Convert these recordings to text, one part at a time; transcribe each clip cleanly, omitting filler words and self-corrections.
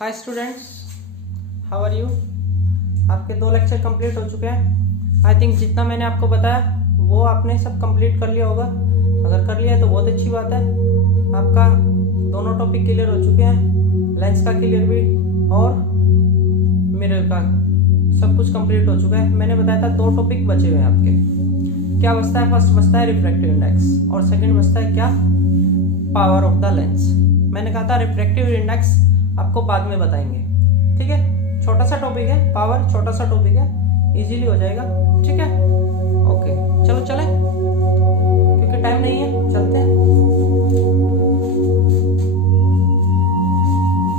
Hi students, how are you. आपके 2 lecture complete हो चुके हैं। आई थिंक जितना मैंने आपको बताया वो आपने सब कंप्लीट कर लिया होगा। अगर कर लिया है तो बहुत अच्छी बात है। आपका दोनों टॉपिक क्लियर हो चुके हैं, लेंस का क्लियर भी और मिरर का सब कुछ कंप्लीट हो चुका है। मैंने बताया था 2 टॉपिक बचे हुए हैं आपके। क्या बचता है? फर्स्ट बचता है रिफ्रैक्टिव इंडेक्स और सेकंड बचता है क्या? Power of the lens. मैंने कहा था रिफ्रैक्टिव इंडेक्स आपको बाद में बताएंगे, ठीक है। छोटा सा टॉपिक है, पावर छोटा सा टॉपिक है, इजीली हो जाएगा, ठीक है। ओके, चलो चलें क्योंकि टाइम नहीं है, चलते हैं।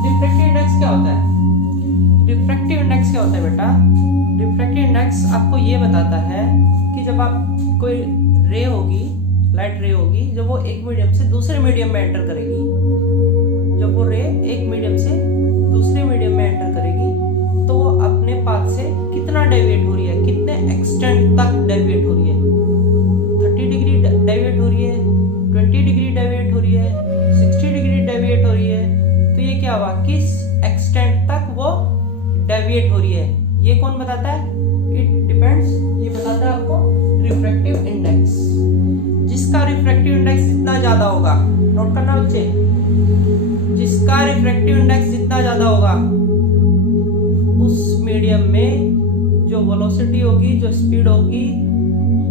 रिफ्रैक्टिव इंडेक्स क्या होता है? रिफ्रैक्टिव इंडेक्स क्या होता है बेटा? रिफ्रैक्टिव इंडेक्स आपको ये बताता है कि जब आप कोई रे होगी, लाइट रे होगी, जब वो एक मीडियम से दूसरे मीडियम में एंटर करेगी, जब वो रे एक मीडियम से दूसरे मीडियम में एंटर करेगी तो वो अपने पाथ से कितना डेविएट हो रही है, कितने एक्सटेंट तक डेविएट हो रही है। 30 डिग्री डेविएट हो रही है, 20 डिग्री डेविएट हो रही है, 60 डिग्री डेविएट हो रही है। तो ये क्या हुआ, किस एक्सटेंट तक वो डेविएट हो रही है, ये कौन बताता है? इट डिपेंड्स, ये बताता है आपको रिफ्रैक्टिव इंडेक्स। जिसका रिफ्रैक्टिव इंडेक्स जितना ज्यादा होगा, नोट करना बच्चे, जिसका रिफ्रैक्टिव इंडेक्स जितना ज्यादा होगा उस मीडियम में जो वेलोसिटी होगी, जो स्पीड होगी,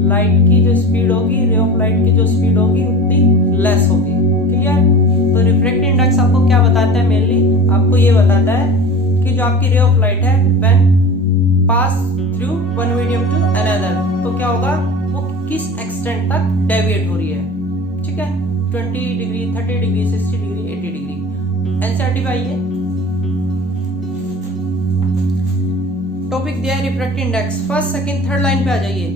लाइट की जो स्पीड होगी, रे ऑफ लाइट की जो स्पीड होगी उतनी लेस होगी। क्लियर? तो रिफ्रैक्टिव इंडेक्स आपको क्या बताता है? मेनली आपको ये बताता है कि जो आपकी रे ऑफ लाइट है when pass through one medium to another, तो क्या होगा, वो किस एक्सटेंट तक डेविएट हो रही है, ठीक है। 20 degree, 30 degree, 60 degree, 80 degree. NCERT में आइए, टॉपिक दिया है refractive index. First, second, third line पे आ जाइए।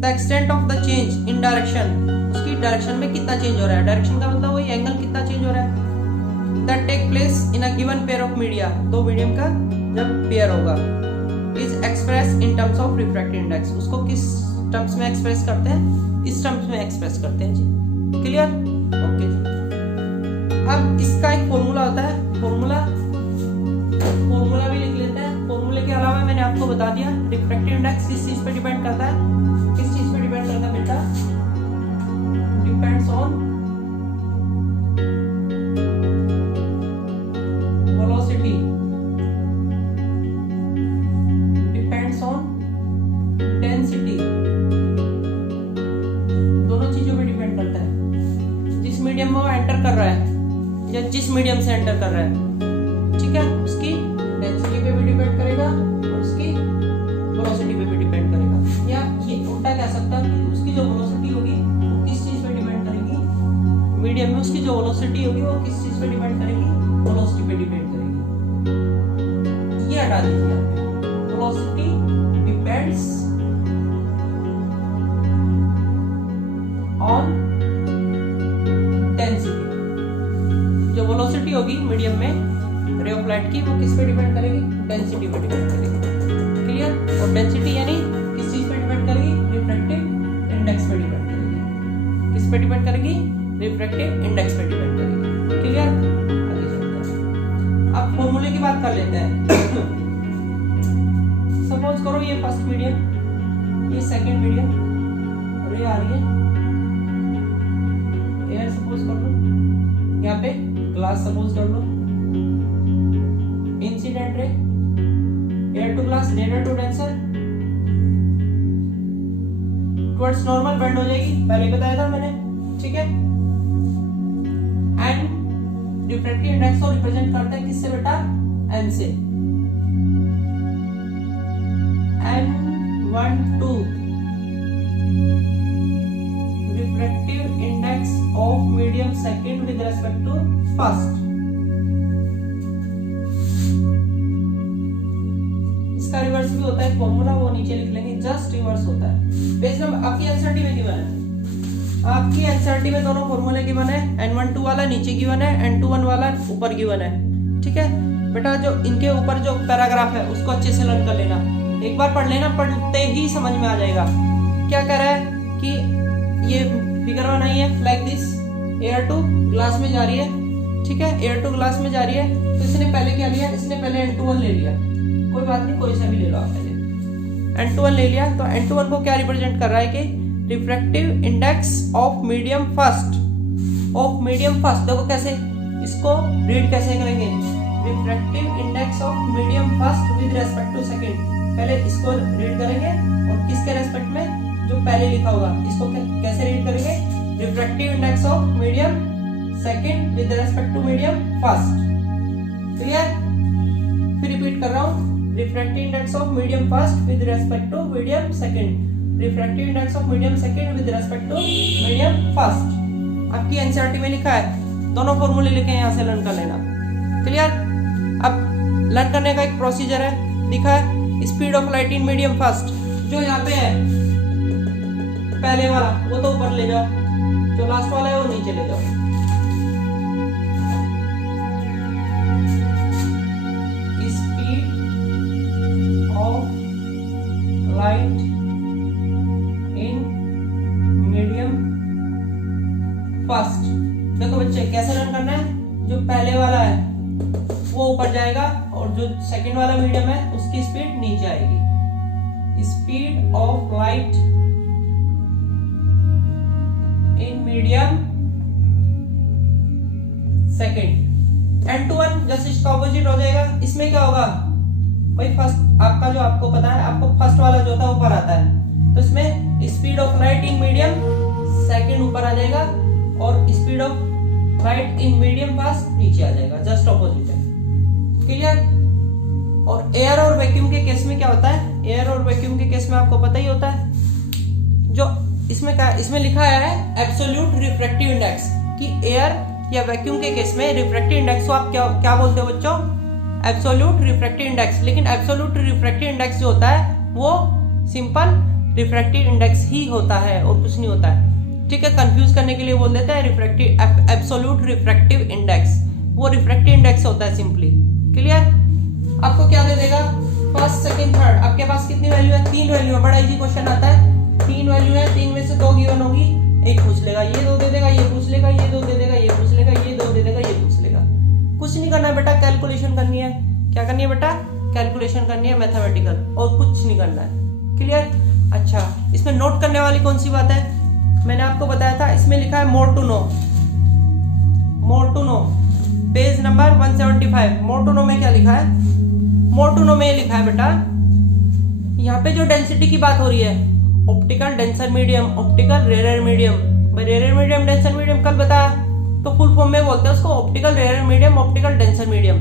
The extent of the change in direction, उसकी डायरेक्शन में कितना चेंज हो रहा है। डायरेक्शन का मतलब वही एंगल कितना चेंज हो रहा है। That take place in a given pair of media, 2 medium का जब पेयर होगा, is express in terms of refractive index. उसको किस टर्म्स में एक्सप्रेस करते हैं? इस टर्म्स में एक्सप्रेस करते हैं जी। क्लियर? ओके जी। अब इसका एक फॉर्मूला होता है, फॉर्मूला भी लिख लेते हैं। फॉर्मूले के अलावा मैंने आपको बता दिया रिफ्रैक्टिव इंडेक्स किस चीज पे डिपेंड करता है। किस चीज पे डिपेंड करता है बेटा? Depends on velocity, depends on density, दोनों चीजों पे डिपेंड करता है। जिस मीडियम में वो एंटर कर रहा है या जिस मीडियम से एंटर कर रहा है, ठीक है, उसकी डेंसिटी पे भी डिपेंड करेगा और उसकी वेलोसिटी पे भी डिपेंड करेगा। या ये उल्टा कह सकता है कि उसकी जो वेलोसिटी होगी वो किस चीज पे डिपेंड करेगी, मीडियम में उसकी जो वेलोसिटी होगी वो किस चीज पे डिपेंड करेगी, वेलोसिटी पे डिपेंड करेगी। ये हटा दीजिए आप, वेलोसिटी डिपेंड्स ऑन डेंसिटी। जो वेलोसिटी होगी मीडियम में रे ऑफ लाइट की, वो किस पे डिपेंड करेगी? डेंसिटी पे डिपेंड करेगी। क्लियर? और डेंसिटी यानी किस चीज पे डिपेंड करेगी? रिफ्रैक्टिव इंडेक्स पे डिपेंड करेगी। किस पे डिपेंड करेगी? रिफ्रैक्टिव इंडेक्स पे डिपेंड करेगी। क्लियर? आगे चलते हैं। अब फॉर्मूले की बात कर लेते हैं। सपोज करो ये फर्स्ट मीडियम, ये सेकंड मीडियम और ये आ रही है एयर, सपोज कर लो, यहाँ पे ग्लास सपोज कर लो, incident ray, air to glass, rarer to denser, towards normal bend हो जाएगी, पहले बताया था मैंने, ठीक है। एंड रिफ्रैक्टिव इंडेक्स को रिप्रेजेंट करते हैं किससे बेटा? एन से। N12 refractive index of medium second with respect to first. इसका रिवर्स भी होता है फॉर्मूला, वो नीचे लिख लेंगे, जस्ट रिवर्स होता है। पेज नंबर आपकी एनसीईआरटी में गिवन है, आपकी एनसीईआरटी में दोनों फॉर्मूले गिवन है। N12 वाला नीचे गिवन है, N21 वाला ऊपर गिवन है, ठीक है बेटा। जो इनके ऊपर जो पैराग्राफ है उसको अच्छे से लर्न कर लेना, एक बार पढ़ लेना, पढ़ते ही समझ में आ जाएगा। क्या कह रहा है कि ये फिगर बनाई है like this, air to glass में जा रही है, ठीक है, एयर टू ग्लास में जा रही है, तो इसने पहले क्या लिया, इसने पहले N21 ले लिया, कोई बात नहीं, कोई सा भी ले लो आप पहले। N21 ले लिया, तो N21 को क्या रिप्रेजेंट कर रहा है कि refractive index of medium first, of medium first. देखो कैसे इसको रीड कैसे करेंगे, refractive index of medium first with respect to second. पहले इसको रीड करेंगे और किसके रेस्पेक्ट में, जो पहले लिखा होगा, इसको कैसे रीड करेंगे, refractive index of medium second with respect to medium first. Clear, फिर रिपीट कर रहा हूँ, refractive index of medium first with respect to medium second, refractive index of medium second with respect to medium first. आपकी NCERT में लिखा है, दोनों फॉर्मूले लिखे हैं, यहाँ से लर्न कर लेना। क्लियर, अब लर्न करने का एक प्रोसीजर है, लिखा है speed of light in medium first, जो यहाँ पे है पहले वाला वो तो ऊपर ले जाओ, जो लास्ट वाला है वो नीचे ले जाओ। Speed of light in medium first. देखो बच्चे कैसे लर्न करना है, जो पहले वाला है वो ऊपर जाएगा और जो सेकंड वाला मीडियम है उसकी स्पीड नीचे आएगी। Speed of light in medium second. N21 just इसका ऑपोजिट हो जाएगा। इसमें क्या होगा भाई, फर्स्ट आपका जो आपको पता है, आपको फर्स्ट वाला जो था ऊपर आता है, तो इसमें speed of light in medium second ऊपर आ जाएगा और speed of light in medium fast नीचे आ जाएगा, जस्ट ऑपोजिट है। क्लियर। और एयर और वैक्यूम के केस में क्या होता है, एयर और वैक्यूम के केस में आपको पता ही होता है, जो इसमें क्या, इसमें लिखा है एब्सोल्यूट रिफ्रैक्टिव इंडेक्स, कि एयर या वैक्यूम के केस में रिफ्रैक्टिव इंडेक्स को आप क्या बोलते हो बच्चों, एब्सोल्यूट रिफ्रैक्टिव इंडेक्स। लेकिन एब्सोल्यूट रिफ्रैक्टिव इंडेक्स जो होता है वो सिंपल रिफ्रैक्टिव इंडेक्स ही होता है और कुछ नहीं होता है। ठीक है, कंफ्यूज करने के लिए बोल देते हैं रिफ्रैक्टिव, एब्सोल्यूट रिफ्रैक्टिव इंडेक्स, वो रिफ्रैक्टिव इंडेक्स होता है सिंपली। क्लियर। आपको क्या दे देगा, फर्स्ट सेकंड थर्ड, आपके पास कितनी वैल्यू है, 3 वैल्यू है। बड़ा इजी क्वेश्चन आता है, 3 वैल्यू है, 3 में से 2 गिवन होगी, एक पूछ लेगा, ये 2 दे देगा, ये पूछ लेगा, ये 2 दे देगा, ये पूछ लेगा, ये 2 दे देगा, ये पूछ लेगा। कुछ नहीं करना है बेटा, कैलकुलेशन करनी है। क्या करनी है बेटा, कैलकुलेशन करनी है, मैथमेटिकल, और कुछ नहीं करना है। क्लियर। अच्छा, इसमें नोट करने वाली कौन सी बात है, मैंने आपको बताया था, इसमें लिखा है more to know, more to know, page number 175। More to know में क्या लिखा है, मोर टू नो में लिखा है बेटा, यहाँ पे जो डेंसिटी की बात हो रही है, optical denser medium, optical rare medium. भाई रेयर मीडियम डेंसर मीडियम कल बताया, तो फुल फॉर्म में बोलते हैं उसको optical rare medium, optical denser medium.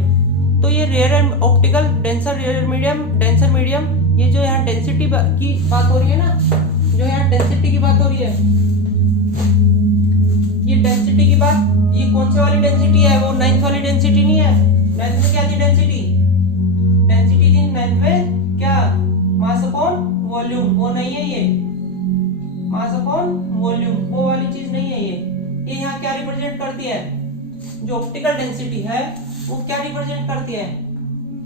तो ये rare optical denser rare medium denser medium, ये जो यहाँ डेंसिटी की बात हो रही है ना, जो यहाँ डेंसिटी की बात हो रही है, ये डेंसिटी की बात, ये कौन सी वाली डेंसिटी है, वो 9th वाली डेंसिटी नहीं है। 9th में क्या थी डेंसिटी, डेंसिटी थी 9th में क्या, मास अपॉन वॉल्यूम, वो नहीं है ये, मास अपॉन वॉल्यूम वो वाली चीज नहीं है ये यहाँ क्या रिप्रेजेंट करती है, जो ऑप्टिकल डेंसिटी है वो क्या रिप्रेजेंट करती है,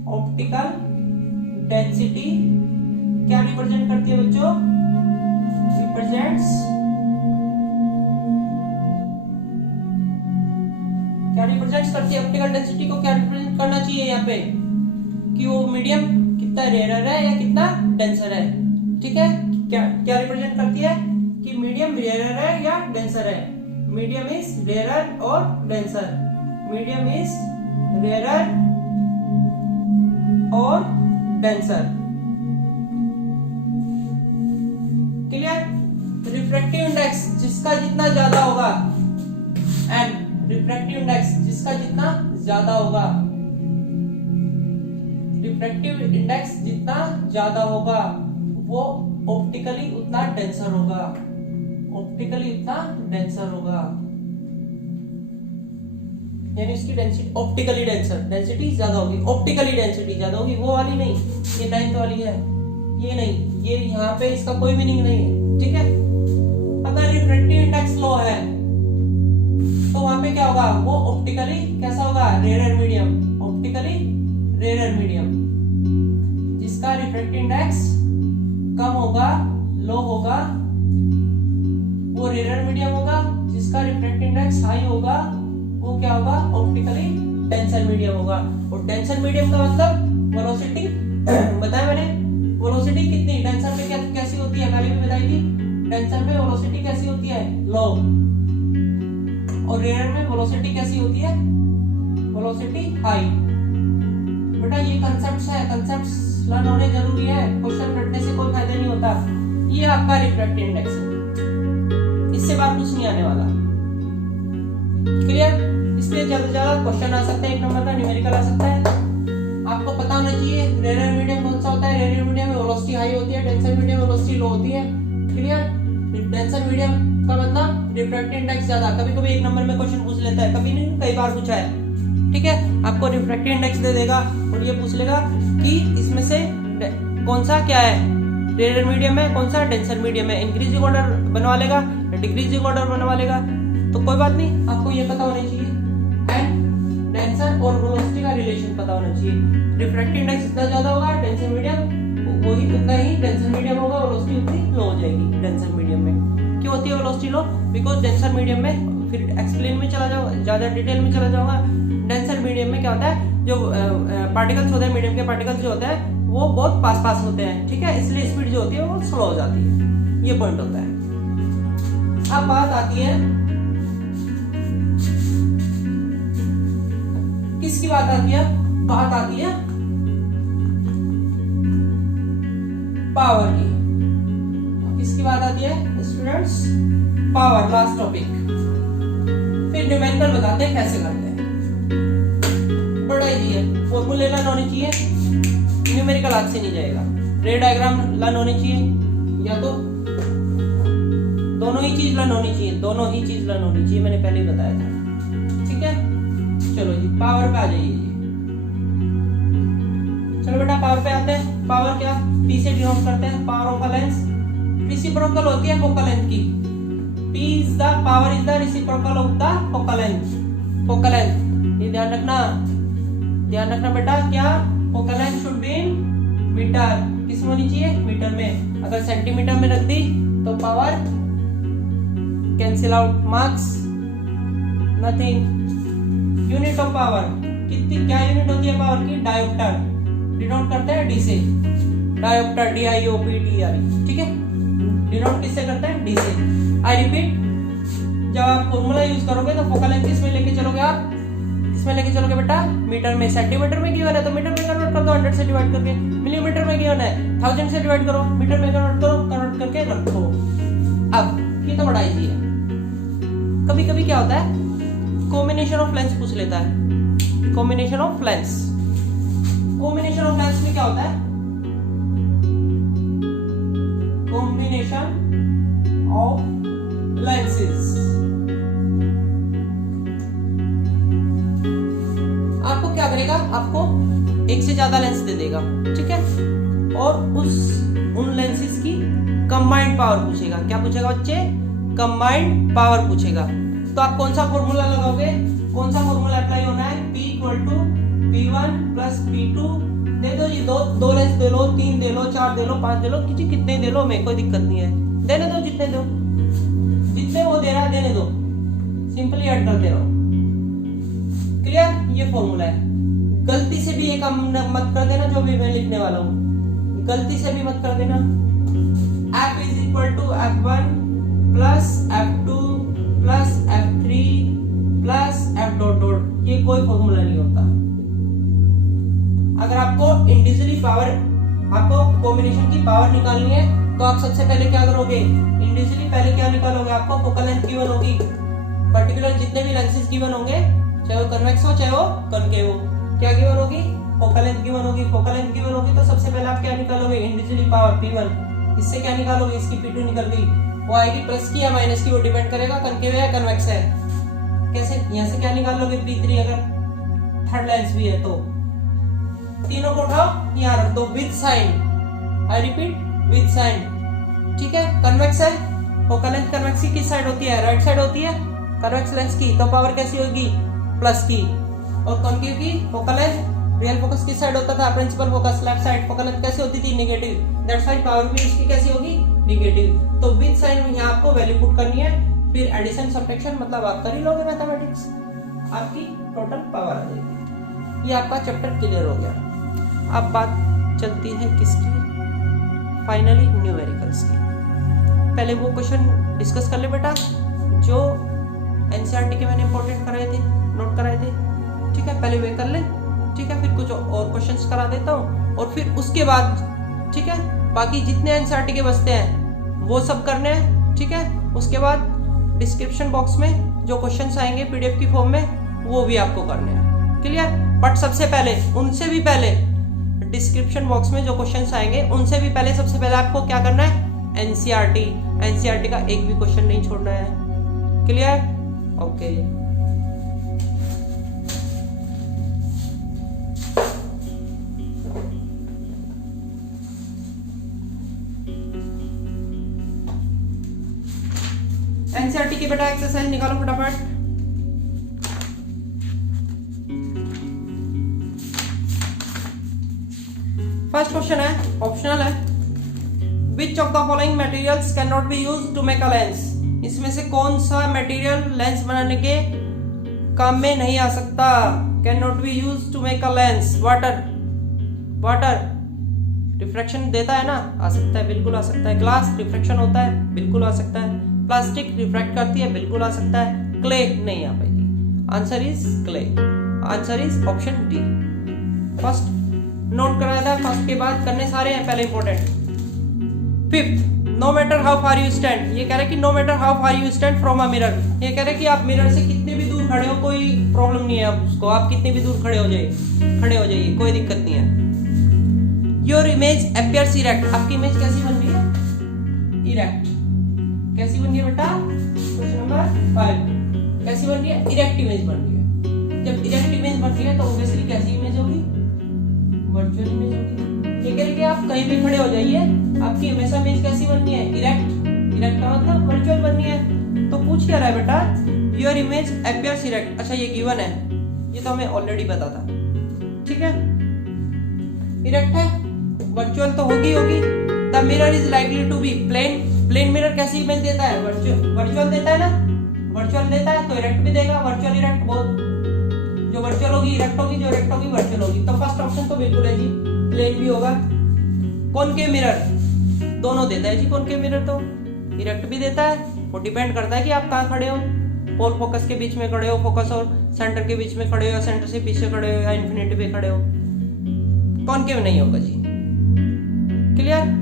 ऑप्टिकल डेंसिटी क्या रिप्रेजेंट करती है बच्चों, रिप्रेजेंट्स, क्या रिप्रेजेंट करती है, ऑप्टिकल डेंसिटी को क्या रिप्रेजेंट करना चाहिए यहाँ पे, कि वो मीडियम कितना रेयर है या कितना डेंसर है। ठीक है, क्या क्या रिप्रेजेंट करती है, कि मीडियम रेयर है या डेंसर है, मीडियम इज रेयर और डेंसर, मीडियम इज रेयर और डेंसर। क्लियर। रिफ्रैक्टिव इंडेक्स जिसका जितना ज्यादा होगा, एंड रिफ्रैक्टिव इंडेक्स जिसका जितना ज्यादा होगा, रिफ्रैक्टिव इंडेक्स जितना ज्यादा होगा वो ऑप्टिकली उतना डेंसर होगा, ऑप्टिकली उतना डेंसर होगा, यानी उसकी डेंसिटी ऑप्टिकली डेंसर, डेंसिटी ज्यादा होगी, ऑप्टिकली डेंसिटी ज्यादा होगी, वो वाली नहीं, ये 9th वाली है, ये नहीं, ये यहाँ पे इसका कोई मीनिंग नहीं है। ठीक है, अगर रिफ्रैक्टिव इंडेक्स लो है तो वहां पे क्या होगा, वो ऑप्टिकली कैसा होगा, rare medium, optically rare medium, जिसका रिफ्रैक्टिव इंडेक्स कम होगा, लो होगा, वो रेयर मीडियम होगा, जिसका रिफ्रैक्टिव इंडेक्स हाई होगा वो क्या होगा, ऑप्टिकली डेंसर मीडियम होगा। और डेंसर मीडियम का मतलब वेलोसिटी बताया मैंने, वेलोसिटी कितनी डेंसर में कैसी होती है, पहले भी बताई थी। डेंसर में वेलोसिटी कैसी होती है, लो, और रेयर में वेलोसिटी कैसी होती है, वेलोसिटी हाई। बेटा ये कंसेप्ट्स है, कंसेप्ट्स लर्न होने जरूरी है, क्वेश्चन रटने से कोई फायदा नहीं होता। ये आपका रिफ्रैक्टिव इंडेक्स है, इससे बात कुछ नहीं आने वाला। क्लियर? इसलिए ज्यादा से ज्यादा क्वेश्चन आ सकता है, 1 नंबर का न्यूमेरिकल आ सकता है। आपको पता होना चाहिए रेयर मीडियम कौन सा होता है। रेयर मीडियम में वेलोसिटी हाई होती है, डेंसर मीडियम में वेलोसिटी लो होती है। क्लियर? डेंसर मीडियम का मतलब रिफ्रैक्टिव इंडेक्स ज्यादा। कभी कभी 1 नंबर में क्वेश्चन पूछ लेता है, कभी नहीं, कई बार पूछा है। ठीक है, आपको रिफ्रैक्टिव इंडेक्स दे देगा और ये पूछ लेगा कि इसमें से कौन सा क्या है, रेयर मीडियम है, कौन सा डेंसर मीडियम है। इंक्रीजिंग ऑर्डर बनवा लेगा, डिक्रीजिंग ऑर्डर बनवा लेगा, तो कोई बात नहीं, आपको ये पता होना चाहिए। एंड डेंसर और वेलोसिटी का रिलेशन पता होना चाहिए। रिफ्रैक्टिव इंडेक्स जितना ज्यादा होगा डेंसर मीडियम वही उतना ही डेंसर मीडियम होगा, वेलोसिटी उतनी लो हो जाएगी डेंसर मीडियम में। क्यों होती है velocity low? Because denser medium में, फिर एक्सप्लेन में चला जाऊंगा, ज्यादा डिटेल में चला जाऊंगा। डेंसर मीडियम में क्या होता है, जो पार्टिकल्स होते हैं, मीडियम के पार्टिकल्स जो होते हैं वो बहुत पास पास होते हैं। ठीक है, इसलिए स्पीड जो होती है वो स्लो हो जाती है, ये पॉइंट होता है। अब बात आती है किसकी बात आती है, बात आती है पावर की। किसकी बात आती है स्टूडेंट्स, पावर, लास्ट टॉपिक। फिर न्यूमेरिकल बताते हैं कैसे करते हैं, बड़ा इजी है। फॉर्मूले लर्न होने चाहिए, न्यूमेरिकल हाथ से नहीं जाएगा। रे डायग्राम लर्न होनी चाहिए, या तो दोनों ही चीज लर्न होनी चाहिए, दोनों ही चीज लर्न होनी चाहिए, मैंने पहले ही बताया था। ठीक है, चलो जी पावर पे आ जाइए जी। चलो बेटा पावर पे आते हैं। पावर क्या, P से डिनोट करते हैं, power of a lens. Reciprocal होती है फोकल लेंथ की। P is the power is the reciprocal of the focal length. Focal length ये ध्यान रखना, ध्यान रखना बेटा, क्या focal length should be in metre. किस में होनी चाहिए, मीटर में। अगर सेंटीमीटर में रख दी तो power cancel out, marks nothing. Unit of power कितनी, क्या यूनिट होती है पावर की, डायोप्टर। डिनोट करते हैं डी से, डायोप्टर, DIOPTR। ठीक है, डिनोट किससे करते हैं, डी से। आई रिपीट, जब आप फॉर्मूला यूज करोगे तो फोकल लेंथ किस में लेके चलोगे, आप किसमें लेके चलोगे बेटा, मीटर में। सेंटीमीटर में गिवन है तो मीटर में कन्वर्ट कर दो 100 से डिवाइड करके। मिलीमीटर में गिवन है 1000 से डिवाइड करो, मीटर में कन्वर्ट करो, कन्वर्ट करके रखो। अब ये तो बड़ा इजी है। कभी कभी क्या होता है, कॉम्बिनेशन ऑफ लेंस पूछ लेता है। Combination of lens, combination of lens में क्या होता है, कॉम्बिनेशन ऑफ लेंसेज। आपको क्या करेगा, आपको एक से ज्यादा लेंस दे देगा। ठीक है, और उन लेंसेज की कंबाइंड पावर पूछेगा। क्या पूछेगा बच्चे, कंबाइंड पावर पूछेगा। तो आप कौन सा फॉर्मूला लगाओगे, कौन सा फॉर्मूला अप्लाई होना है, P = P1 + P2। दे दो जी, दो लेंस दे लो, 3 दे लो, 4 दे लो, 5 दे लो, कितने दे लो, मेरे कोई दिक्कत नहीं है, देने दो जितने दो, जितने वो दे रहा है देने दो, सिंपली ऐड करते रहो। क्लियर, ये फॉर्मूला है। गलती से भी ये काम मत कर देना, जो भी मैं लिखने वाला हूँ गलती से भी मत कर देना। F = F1 + F2 + F3 + F ... ये कोई फॉर्मूला नहीं होता। अगर आपको इंडिविजुअली पावर, आपको कॉम्बिनेशन की पावर निकालनी है तो आप सबसे पहले क्या करोगे, इंडिविजुअली पहले क्या निकालोगे, आपको फोकल लेंथ गिवन होगी, पर्टिकुलर जितने भी लेंसेज गिवन होंगे, चाहे वो कन्वेक्स हो चाहे वो कॉन्केव हो, क्या गिवन होगी, फोकल लेंथ गिवन होगी। फोकल लेंथ गिवन होगी तो सबसे पहले आप क्या निकालोगे, इंडिविजुअली पावर P1। इससे क्या निकालोगे, इसकी P2 निकल गई, वो आएगी प्लस की या माइनस की, वो डिपेंड करेगा कॉन्केव है या कन्वेक्स है। कैसे, यहाँ से क्या निकाल लोगे, P3 अगर थर्ड लेंस भी है तो। तीनों को उठाओ, यहाँ रख दो with sign. I repeat, with sign. ठीक है, कन्वेक्स है, फोकल लेंथ कन्वेक्स की किस साइड होती है, राइट साइड होती है कन्वेक्स लेंस की, तो पावर कैसी होगी, प्लस की। और कॉन्केव की फोकल लेंथ, रियल फोकस किस साइड होता था, principal focus left side, focal length कैसी होती थी, नेगेटिव, दैट्स व्हाई पावर भी इसकी कैसी होगी, नेगेटिव। तो विद साइन में यहाँ आपको वैल्यू पुट करनी है, फिर एडिशन सब्ट्रैक्शन मतलब आप कर ही लोगे मैथमेटिक्स। आपकी टोटल पावर आ जाएगी। ये आपका चैप्टर क्लियर हो गया। अब बात चलती है किसकी, फाइनली न्यूमेरिकल्स की। पहले वो क्वेश्चन डिस्कस कर ले बेटा जो एनसीईआरटी के मैंने इंपॉर्टेंट कराए थे, नोट कराए थे, ठीक है, पहले वे कर ले, ठीक है, फिर कुछ और क्वेश्चंस करा देता हूँ और फिर उसके बाद, ठीक है, बाकी जितने एनसीईआरटी के बचते हैं वो सब करने हैं, ठीक है। उसके बाद डिस्क्रिप्शन बॉक्स में जो क्वेश्चंस आएंगे पीडीएफ की फॉर्म में वो भी आपको करने हैं, क्लियर। बट सबसे पहले, उनसे भी पहले डिस्क्रिप्शन बॉक्स में जो क्वेश्चंस आएंगे उनसे भी पहले, सबसे पहले आपको क्या करना है, एनसीईआरटी का एक भी क्वेश्चन नहीं छोड़ना है, क्लियर, ओके। एनसीईआरटी की बेटा एक्सरसाइज निकालो फटाफट। फर्स्ट क्वेश्चन है, ऑप्शनल है। Which of the following materials cannot be used to make a lens? इसमें से कौन सा मटेरियल लेंस बनाने के काम में नहीं आ सकता? Cannot be used to make a lens. Water refraction देता है ना, आ सकता है, बिल्कुल आ सकता है। ग्लास रिफ्रैक्शन होता है, बिल्कुल आ सकता है। प्लास्टिक रिफ्रैक्ट करती है, बिल्कुल आ सकता है। क्ले नहीं आ पाएगी। Answer is clay. Answer is option D. First note कराया था, फर्स्ट के बाद करने सारे हैं पहले important. Fifth, no matter how far you stand. ये कह रहे कि no matter how far you stand from a mirror. ये कह रहे कि आप मिरर से कितने भी दूर खड़े हो कोई प्रॉब्लम नहीं है, आप उसको, आप कितने भी दूर खड़े हो जाइए, कोई दिक्कत नहीं है। Your image appears erect. आपकी इमेज कैसी बन रही है? इरेक्ट। कैसी बन रही है बेटा? क्वेश्चन नंबर 5 कैसी बन रही है? इरेक्ट इमेज बन रही है। जब इरेक्ट इमेज बन रही है तो ऑब्वियसली कैसी इमेज होगी? वर्चुअल इमेज होगी। ये कह रहे कि आप कहीं भी खड़े हो जाइए, आपकी हमेशा इमेज कैसी बननी है? इरेक्ट। इरेक्ट का मतलब वर्चुअल बननी है। तो पूछ क्या रहा है बेटा? Your image appears erect. अच्छा ये गिवन है, ये तो हमें ऑलरेडी पता था, ठीक है। इरेक्ट है, वर्चुअल तो होगी। The mirror is likely to be plane. Plane mirror कैसी इमेज देता है? वर्चुअल देता है ना, वर्चुअल देता है तो इरेक्ट भी देगा। वर्चुअल इरेक्ट, बहुत जो वर्चुअल होगी इरेक्ट होगी, जो इरेक्ट होगी वर्चुअल होगी। तो फर्स्ट ऑप्शन तो बिल्कुल है जी, प्लेन भी होगा। कॉनकेव मिरर दोनों देता है जी। कॉनकेव मिरर तो इरेक्ट भी देता है, वो डिपेंड करता है कि आप कहाँ खड़े हो, पोल फोकस के बीच में खड़े हो, फोकस और सेंटर के बीच में खड़े हो, या सेंटर से पीछे खड़े हो, या इन्फिनिटी पे खड़े हो। कॉनकेव नहीं होगा जी, क्लियर।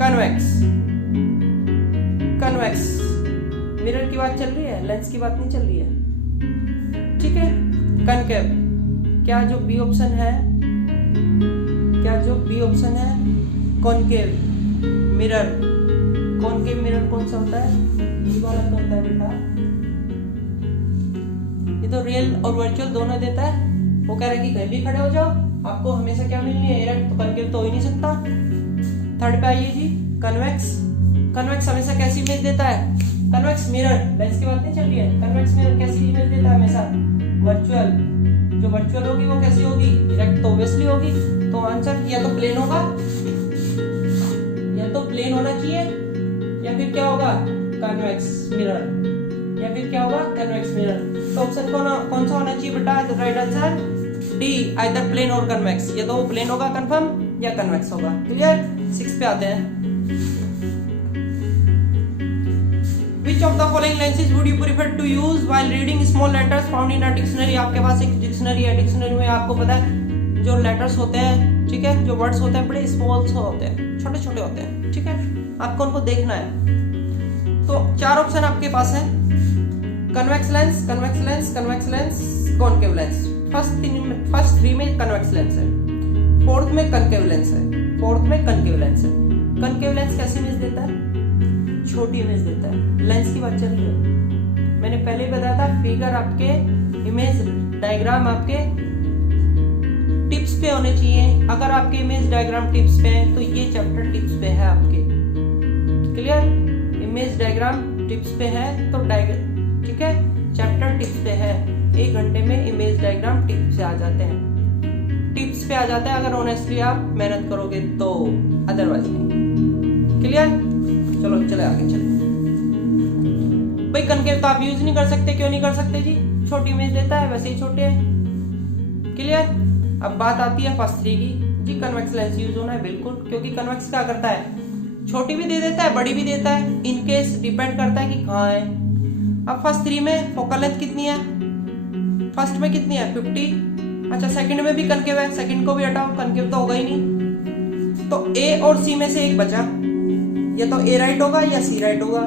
कन्वेक्स। कन्वेक्स मिरर की बात चल रही है, लेंस की बात नहीं चल रही है, ठीक है। कनकेव, क्या जो बी ऑप्शन है, क्या जो बी ऑप्शन है कॉनकेव मिरर। कॉनकेव मिरर कौन सा होता है? ये वाला तो होता है बेटा, ये तो रियल और वर्चुअल दोनों देता है। वो कह रहा है कि कहीं भी खड़े हो जाओ, आपको हमेशा क्या मिलनी है? इरेक्ट। तो कनकेव तो हो ही नहीं सकता। थर्ड पे आइए जी, कन्वेक्स। कन्वेक्स हमेशा कैसी इमेज देता है? कन्वेक्स मिरर, लेंस की बात नहीं चल रही है। कन्वेक्स मिरर कैसी इमेज देता है? हमेशा वर्चुअल। जो वर्चुअल होगी वो कैसी होगी? इरेक्ट तो ऑब्वियसली होगी। तो आंसर या तो प्लेन होगा, या तो प्लेन होना चाहिए, या फिर क्या होगा? कन्वेक्स मिरर, या फिर क्या होगा? Convex mirror. तो ऑप्शन कौन सा होना चाहिए बेटा? Right answer D, either plane और कन्वेक्स। या तो वो प्लेन होगा कंफर्म, या कन्वेक्स होगा, क्लियर। 6 पे आते हैं। Which of the following lenses would you prefer to use while reading small letters found in a dictionary? आपके पास एक डिक्शनरी है, डिक्शनरी में आपको पता है जो लेटर्स होते हैं, ठीक है, जो वर्ड्स होते हैं बड़े स्मॉल से होते हैं, छोटे छोटे होते हैं, ठीक है। आपको उनको देखना है। तो 4 ऑप्शन आपके पास है, convex lens, convex lens, convex lens, concave lens. First 3 में कन्वेक्स लेंस है, फोर्थ में कनकेव लेंस है, फोर्थ में कनकेव लेंस है। कनकेव लेंस कैसी इमेज देता है? छोटी इमेज देता है। लेंस की बात चल रही है, मैंने पहले बताया था, फिगर आपके इमेज डायग्राम आपके टिप्स पे होने चाहिए। अगर आपके इमेज डायग्राम टिप्स पे है तो ये चैप्टर टिप्स पे है आपके, क्लियर। इमेज डायग्राम टिप्स पे है तो ठीक है, चैप्टर टिप्स पे है। 1 घंटे में इमेज डायग्राम टिप्स पे आ जाते हैं, टिप्स पे आ जाते हैं अगर ऑनेस्टली आप मेहनत करोगे तो, अदरवाइज नहीं, क्लियर। चलो चले आगे चले। भाई कनकेव तो आप यूज नहीं कर सकते, क्यों नहीं कर सकते जी? छोटी इमेज देता है, वैसे ही छोटे है। क्लियर? अब बात आती है फर्स्ट 3 की जी। कन्वेक्स लेंस यूज होना है बिल्कुल, क्योंकि कन्वेक्स क्या करता है, छोटी भी दे देता है, बड़ी भी देता है, इनकेस डिपेंड करता है कि कहाँ है। अब फर्स्ट 3 में फोकल लेंथ कितनी है? फर्स्ट में कितनी है? 50। अच्छा, सेकंड में भी कनकेव है, सेकंड को भी हटाओ, कनकेव तो होगा ही नहीं। तो ए और सी में से एक बचा, या तो ए राइट होगा या सी राइट होगा।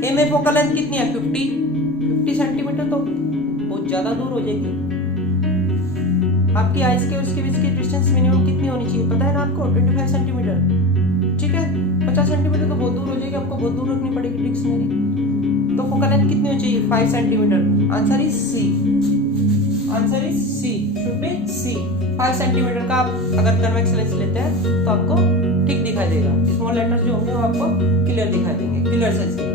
ए में फोकल लेंथ कितनी है? 50 सेंटीमीटर, तो बहुत ज्यादा दूर हो जाएगी। आपकी आइज के और उसके बीच की डिस्टेंस मिनिमम कितनी होनी चाहिए पता है ना आपको? 25 सेंटीमीटर। ठीक है, 50 सेंटीमीटर तो बहुत दूर हो जाएगी, आपको बहुत दूर रखनी पड़ेगी डिक्शनरी। तो फोकल लेंथ कितनी होनी चाहिए? 5 centimetre. Answer is C. Answer is C, should be C. 5 centimetre का आप अगर कन्वेक्स लेंस लेते हैं तो आपको ठीक दिखाई देगा। स्मॉल लेटर्स जो होंगे वो आपको क्लियर दिखाई देंगे, क्लियर सेंस के।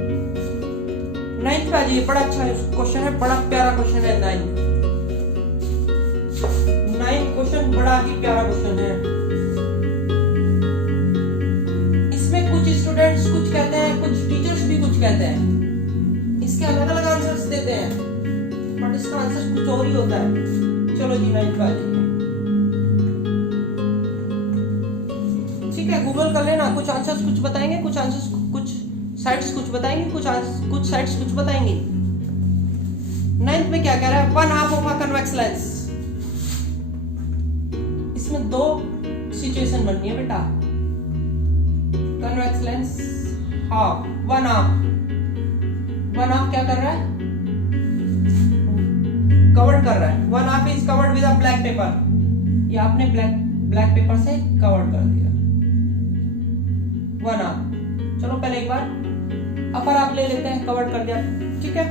9th पे आ जाइए, बड़ा अच्छा क्वेश्चन है, बड़ा प्यारा क्वेश्चन है 9th क्वेश्चन, बड़ा ही प्यारा क्वेश्चन है। इसमें कुछ स्टूडेंट्स कुछ कहते हैं, कुछ टीचर्स भी कुछ कहते हैं, इसके अलग अलग आंसर्स देते हैं, बट इसका आंसर कुछ और ही होता है। चलो जी 9th पे आ जाइए। ठीक है, गूगल कर लेना, कुछ आंसर्स कुछ बताएंगे, कुछ आंसर्स कुछ साइट्स कुछ बताएंगे, कुछ साइट्स कुछ बताएंगी। 9th में क्या कह रहा है? 1/2 ऑफ अ कन्वेक्स लेंस। इसमें 2 सिचुएशन बननी है बेटा। कन्वेक्स लेंस हाफ, 1/2 क्या कर रहा है? कवर्ड कर रहा है। 1/2 is covered with a black pepper. ये आपने ब्लैक पेपर से कवर्ड कर दिया 1/2। चलो पहले एक बार अपर आप ले लेते हैं, कवर्ड कर दिया। ठीक है,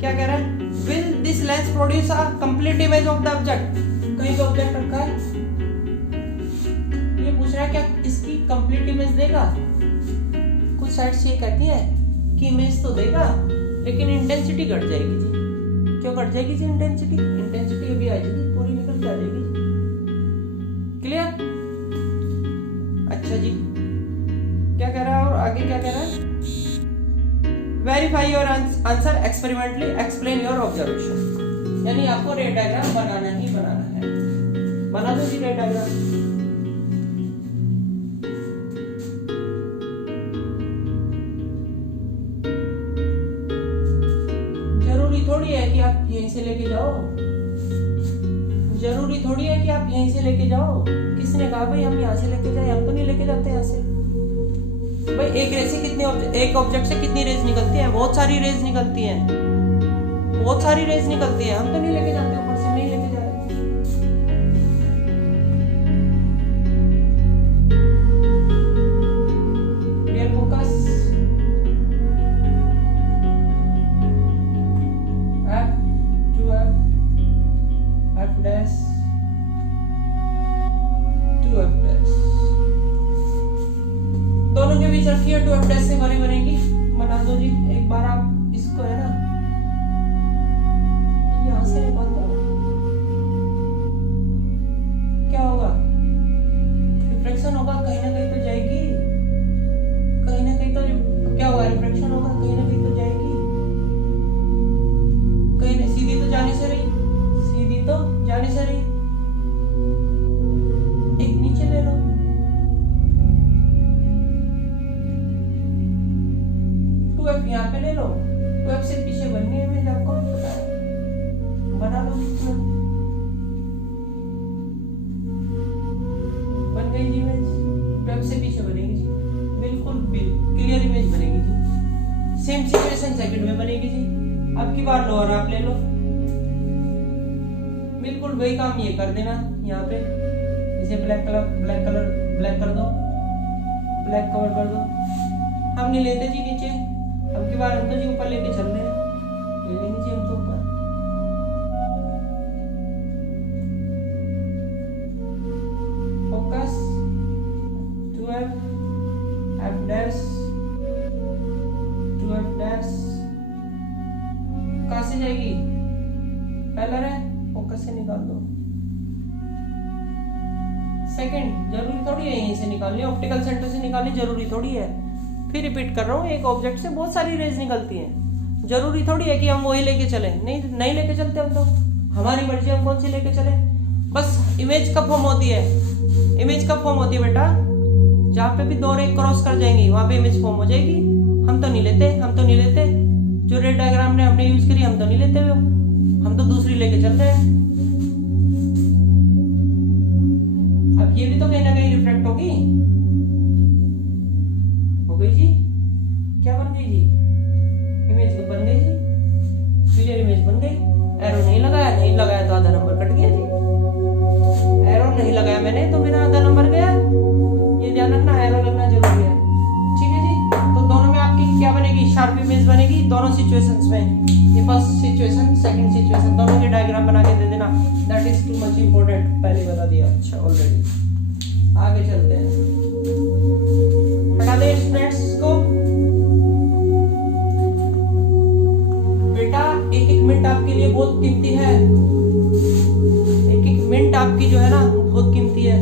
क्या कह रहा है? Will this lens produce a complete image of the object. कहीं तो ऑब्जेक्ट रखा है, ये पूछ रहा है क्या इसकी कंप्लीट इमेज देगा? कुछ साइट्स ये कहती है कि इमेज तो देगा लेकिन इंटेंसिटी घट जाएगी जी। क्यों घट जाएगी जी इंटेंसिटी? इंटेंसिटी अभी आ जाएगी, पूरी निकल के आ जाएगी। क्लियर? अच्छा जी, क्या कह रहा है और आगे क्या कह रहा है? Verify your answer experimentally, explain your observation. यानी आपको रे डायग्राम बनाना ही बनाना है। बना दो जी रे डायग्राम। जरूरी थोड़ी है कि आप यहीं से लेके जाओ, जरूरी थोड़ी है कि आप यहीं से लेके जाओ। किसने कहा भाई हम यहाँ से लेके जाए? हम तो नहीं लेके जाते यहाँ से भाई। एक रेज से कितने एक ऑब्जेक्ट से कितनी रेज निकलती है? बहुत सारी रेज निकलती है, बहुत सारी रेज निकलती है। हम तो नहीं लेके जाते, ऊपर से नहीं लेके जा रहे। Real focus F to F dash to F dash, दोनों के बीच रखिए। 2F डैश से बनी बनेगी, बना दो जी। एक बार आप इसको है ना यहां से निकाल दो, क्या होगा? रिफ्लेक्शन होगा, कहीं ना कहीं तो जाएगी, कहीं ना कहीं तो क्या होगा? रिफ्लेक्शन होगा, कहीं ना कहीं तो जाएगी, कहीं नहीं। सीधी तो जाने से रही, सीधी तो जाने से रही। एक नीचे ले लो, यहाँ पे ले लो। 2F से पीछे बननी है इमेज, आपको पता है, बना लो। बन गई जी इमेज, 2F से पीछे बनेगी जी, बिल्कुल क्लियर इमेज बनेगी जी। सेम सिचुएशन सेकंड में बनेगी जी। अब की बार लोअर आप ले लो, बिल्कुल वही काम ये कर देना। यहाँ पे इसे ब्लैक कर दो, ब्लैक कवर कर दो। हम नहीं लेते जी नीचे, अब की बार हम तो जी ऊपर लेके चल रहे हैं, ले लेंगे जी हम तो ऊपर। Focus 2F F dash 2F dash कहाँ से जाएगी? पहला है, फोकस से निकाल दो। सेकंड जरूरी थोड़ी है यहीं से निकालनी, ऑप्टिकल सेंटर से निकालनी जरूरी थोड़ी है। फिर रिपीट कर रहा हूँ, एक ऑब्जेक्ट से बहुत सारी रेज निकलती हैं, जरूरी थोड़ी है कि हम वही लेके चले, नहीं लेके चलते हम तो, हमारी मर्जी, हम कौन सी लेके चले। बस इमेज कब फॉर्म होती है, इमेज कब फॉर्म होती है बेटा, जहाँ पे भी दो रे क्रॉस कर जाएंगी वहां पे इमेज फॉर्म हो जाएगी। हम तो नहीं लेते, जो रे डायग्राम ने हमने यूज करी हम तो नहीं लेते हुए, हम तो दूसरी लेके चल रहे हैं। अब ये भी तो कहीं ना कहीं रिफ्लेक्ट होगी, हो गई जी, क्या बन गई जी, इमेज बन गई जी, क्लियर इमेज बन गई। एरो नहीं लगाया तो आधा नंबर कट गया जी, एरो नहीं लगाया मैंने तो मेरा आधा नंबर गया, ये ध्यान रखना, एरो लगना जरूरी है। ठीक है जी, तो दोनों में आपकी क्या बनेगी, शार्प इमेज बनेगी दोनों सिचुएशंस में। ये फर्स्ट सिचुएशन, सेकंड सिचुएशन, दोनों के डायग्राम बना के दे देना, that is too much important, पहले बता दिया। अच्छा ऑलरेडी आगे चलते हैं, हटा दे स्टूडेंट्स को। बेटा एक एक मिनट आपके लिए बहुत कीमती है, एक एक मिनट आपकी जो है ना बहुत कीमती है।